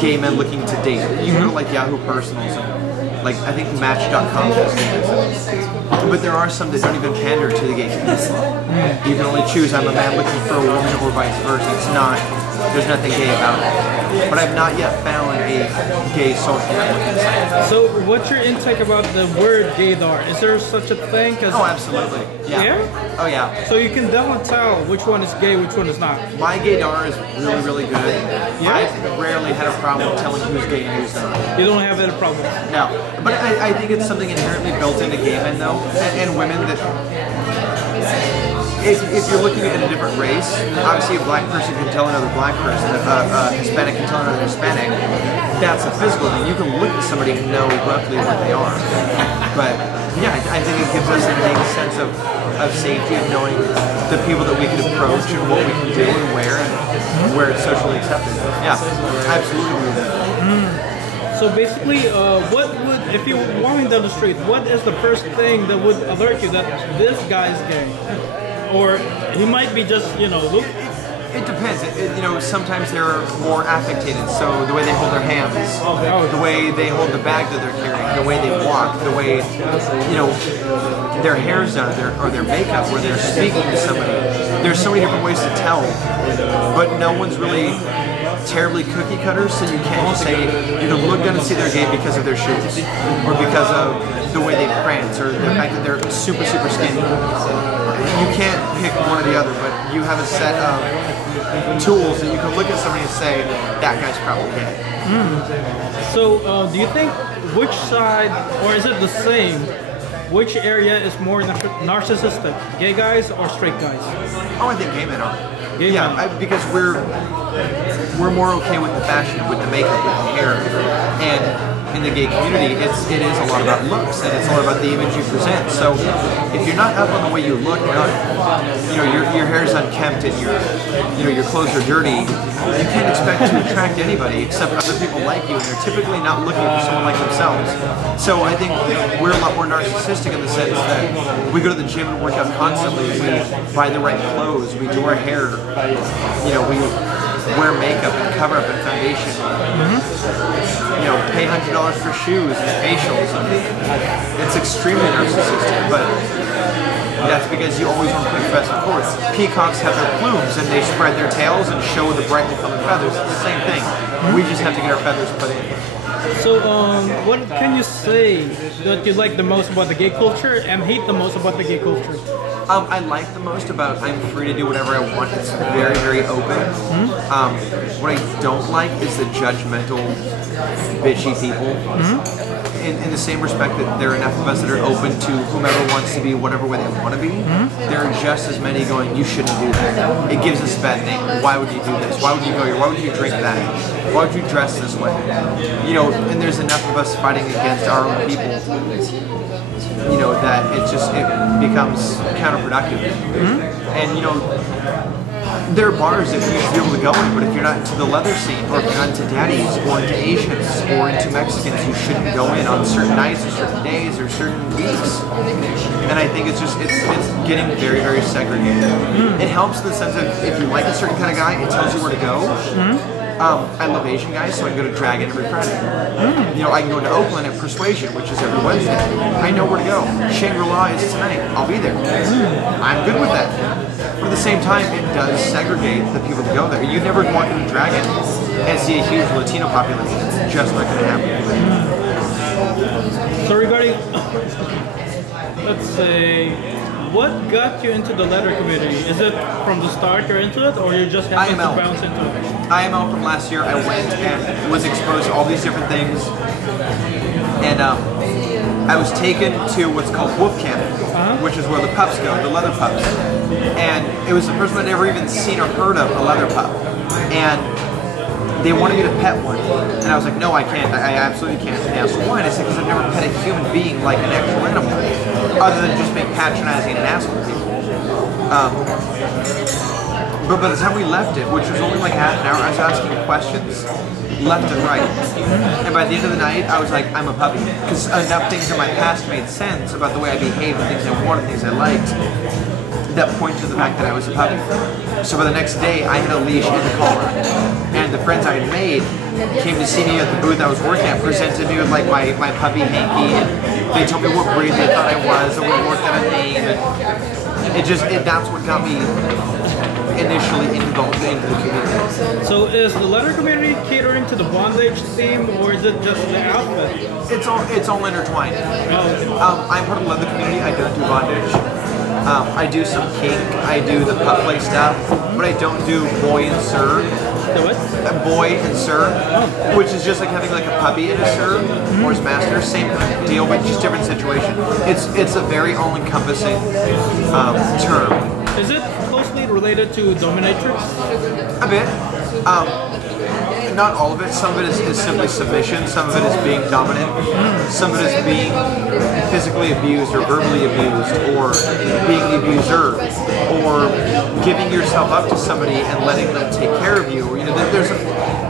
gay men looking to date. You go to like Yahoo Personals and like I think Match.com has gays. But there are some that don't even pander to the gay community. You can only choose I'm a man looking for a woman or vice versa. It's not, there's nothing gay about it. But I've not yet found a gay social networking site. So what's your intake about the word gaydar? Is there such a thing as... Oh, absolutely. Yeah. Yeah? Oh, yeah. So you can definitely tell which one is gay, which one is not. My gaydar is really, really good. Yeah? I've rarely had a problem telling who's gay and who's not. You don't have that problem? No. But I think it's something inherently built into gay men, though, and women that... If you're looking at a different race, obviously a black person can tell another black person, a Hispanic can tell another Hispanic. That's a physical thing. You can look at somebody and know roughly what they are. But yeah, I think it gives us a unique sense of safety of knowing the people that we can approach and what we can do and where it's socially accepted. Yeah, I absolutely agree with that. So basically, what would, if you were walking down the street, what is the first thing that would alert you that this guy's gay? Or he might be just, you know, look. It depends. You know, sometimes they're more affected, so the way they hold their hands, the way they hold the bag that they're carrying, the way they walk, the way, you know, their hair's done, or their makeup, where they're speaking to somebody. There's so many different ways to tell, but no one's really terribly cookie cutters, so you can't just say, you can look down and see they're gay because of their shoes, or because of the way they prance, or the fact that they're super, super skinny. You can't pick one or the other, but you have a set of tools that you can look at somebody and say, that guy's probably gay. So, do you think which side, or is it the same, which area is more narcissistic, gay guys or straight guys? Oh, I think gay men are. Gay men. Because we're more okay with the fashion, with the makeup, with the hair, and in the gay community, it is a lot about looks, and it's a lot about the image you present. So if you're not up on the way you look, you're not, you know, your hair is unkempt and your clothes are dirty, you can't expect to attract anybody except other people like you, and they're typically not looking for someone like themselves. So I think we're a lot more narcissistic in the sense that we go to the gym and work out constantly, we buy the right clothes, we do our hair, you know, we wear makeup and cover up and foundation, you know, pay $100 for shoes and facials. It's extremely narcissistic, but that's because you always want to put your best foot forward. Peacocks have their plumes and they spread their tails and show the brightly colored feathers. It's the same thing. We just have to get our feathers put in. So, what can you say that you like the most about the gay culture and hate the most about the gay culture? I like the most about I'm free to do whatever I want. It's very, very open. What I don't like is the judgmental, bitchy people. In the same respect that there are enough of us that are open to whomever wants to be whatever way they want to be, there are just as many going, you shouldn't do that. It gives us a bad name. Why would you do this? Why would you go here? Why would you drink that? Why would you dress this way? You know, and there's enough of us fighting against our own people, you know, that it becomes counterproductive. And, you know, there are bars that you should be able to go in, but if you're not into the leather scene, or if you're not into daddies, or into Asians, or into Mexicans, you shouldn't go in on certain nights, or certain days, or certain weeks. And I think it's getting very, very segregated. It helps in the sense of if you like a certain kind of guy, it tells you where to go. I love Asian guys, so I can go to Dragon every Friday. You know, I can go to Oakland at Persuasion, which is every Wednesday. I know where to go. Shangri-La is tonight. I'll be there. I'm good with that. But at the same time, it does segregate the people that go there. You never walk into Dragon and see a huge Latino population. It's just not going to happen. So regarding, let's say, what got you into the leather community? Is it from the start you're into it, or you just happened to bounce into it? IML from last year, I went and was exposed to all these different things. And I was taken to what's called Wolf Camp, which is where the pups go, the leather pups. And it was the first one I'd ever even seen or heard of a leather pup. And they wanted me to pet one. And I was like, no, I can't. I absolutely can't. And they asked why, and I said, because I've never pet a human being like an actual animal, other than just being patronizing and an asshole to people. But by the time we left it, which was only like half an hour, I was asking questions left and right. And by the end of the night, I was like, I'm a puppy. Because enough things in my past made sense about the way I behaved and things I wanted, things I liked, that pointed to the fact that I was a puppy. So by the next day, I had a leash and a collar. And the friends I had made came to see me at the booth I was working at, presented me with like my puppy hanky, and they told me what breed they thought I was, and we worked out a name. And that's what got me initially involved into the community. So is the leather community catering to the bondage theme, or is it just the outfit? It's all intertwined. I'm part of the leather community. I don't do bondage. I do some kink. I do the pup play stuff, but I don't do boy and sir. The what? Boy and sir, which is just like having like a puppy and a sir or his master. Same deal, but just different situation. It's a very all-encompassing term. Is it closely related to dominatrix? A bit. Not all of it. Some of it is simply submission. Some of it is being dominant. Some of it is being physically abused or verbally abused, or being the abuser, or giving yourself up to somebody and letting them take care of you. You know,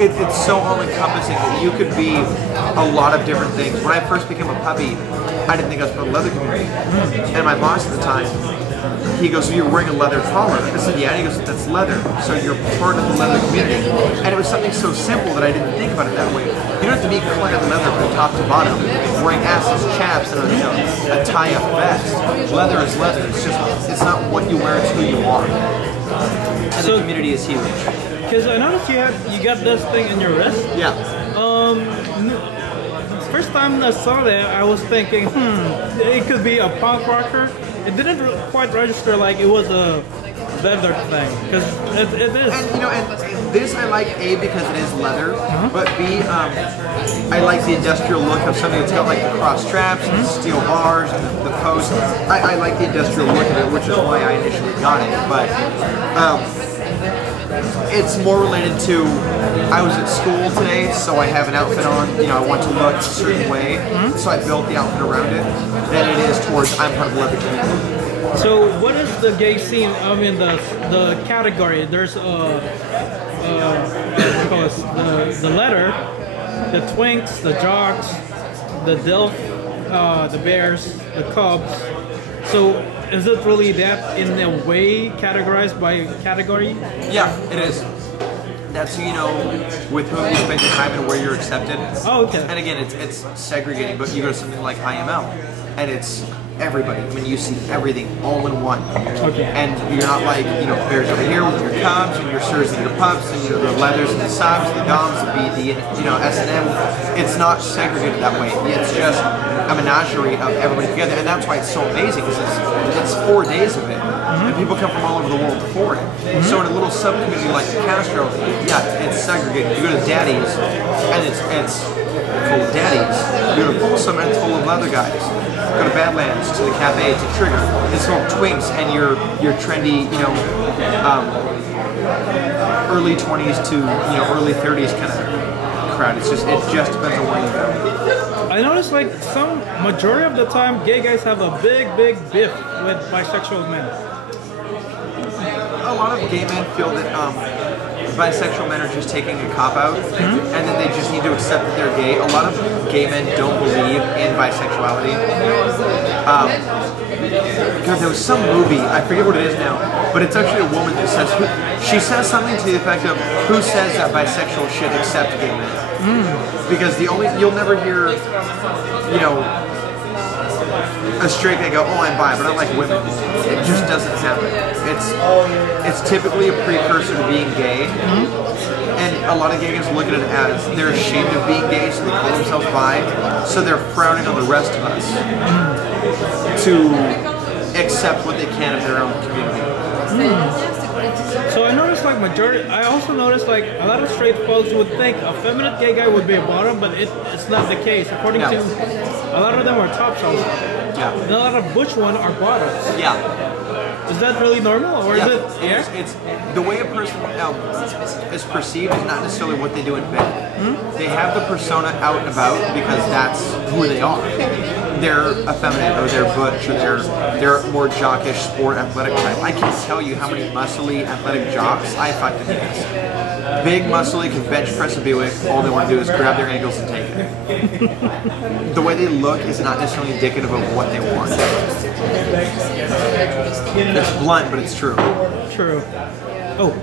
it's so all-encompassing that you could be a lot of different things. When I first became a puppy, I didn't think I was part of the leather community. And my boss at the time, he goes, so you're wearing a leather collar? I said, yeah. And he goes, that's leather, so you're part of the leather community. And it was something so simple that I didn't think about it that way. You don't have to be clad in leather from top to bottom, wearing assless chaps and a tie-up vest. Leather is leather. It's not what you wear, it's who you are. And so, the community is huge. Because I noticed you got this thing in your wrist. Yeah. First time I saw that, I was thinking, it could be a punk rocker. It didn't quite register like it was a leather thing, because it is. And this I like, A, because it is leather, but B, I like the industrial look of something that's got like the cross straps and the steel bars and the posts. I like the industrial look of it, which is why I initially got it. But it's more related to, I was at school today, so I have an outfit on, I want to look a certain way, so I built the outfit around it, than it is towards I'm part of the leather community. So what is the gay scene, the category? There's the letter, the twinks, the jocks, the dilf, the bears, the cubs. So is it really that in a way categorized by category? Yeah, it is. That's who you know, with whom you spend your time and where you're accepted. Oh, okay. And again, it's segregating, but you go to something like IML, and it's everybody. I mean, you see everything all in one. Okay. And you're not like, bears over here with your cubs, and your sirs and your pups, and the leathers and the subs, the doms, the BD, and S&M. It's not segregated that way. It's just a menagerie of everybody together, and that's why it's so amazing, because it's 4 days of it. And people come from all over the world for it. So in a little sub-community like Castro, yeah, it's segregated. You go to Daddy's, and it's full of Daddies. You go to Folsom, and it's full of leather guys. Go to Badlands, to the Cafe, to Trigger. It's full of twinks and your trendy, early 20s to early 30s kind of crowd. It just depends on where you go. I noticed like majority of the time, gay guys have a big beef with bisexual men. A lot of gay men feel that bisexual men are just taking a cop-out, and then they just need to accept that they're gay. A lot of gay men don't believe in bisexuality. Because there was some movie, I forget what it is now, but it's actually a woman that says, she says something to the effect of, who says that bisexuals should accept gay men? Because you'll never hear, a straight guy go, oh, I'm bi, but I like women. It just doesn't happen. It's typically a precursor to being gay, and a lot of gay guys look at it as they're ashamed of being gay, so they call themselves bi, so they're frowning on the rest of us to accept what they can of their own community. So I noticed I also noticed like a lot of straight folks would think a feminine gay guy would be a bottom, but it's not the case. According to a lot of them are tops also. Yeah. And a lot of butch ones are bottoms. Yeah. Is that really normal, or is it? Yeah. It's the way a person is perceived is not necessarily what they do in bed. They have the persona out and about because that's who they are. they're effeminate or they're butch or they're more jockish, sport, athletic type. I can't tell you how many muscly, athletic jocks I fucking miss. Big, muscly, can bench press a Buick. All they want to do is grab their ankles and take it. The way they look is not necessarily indicative of what they want. It's blunt, but it's true. True. Oh.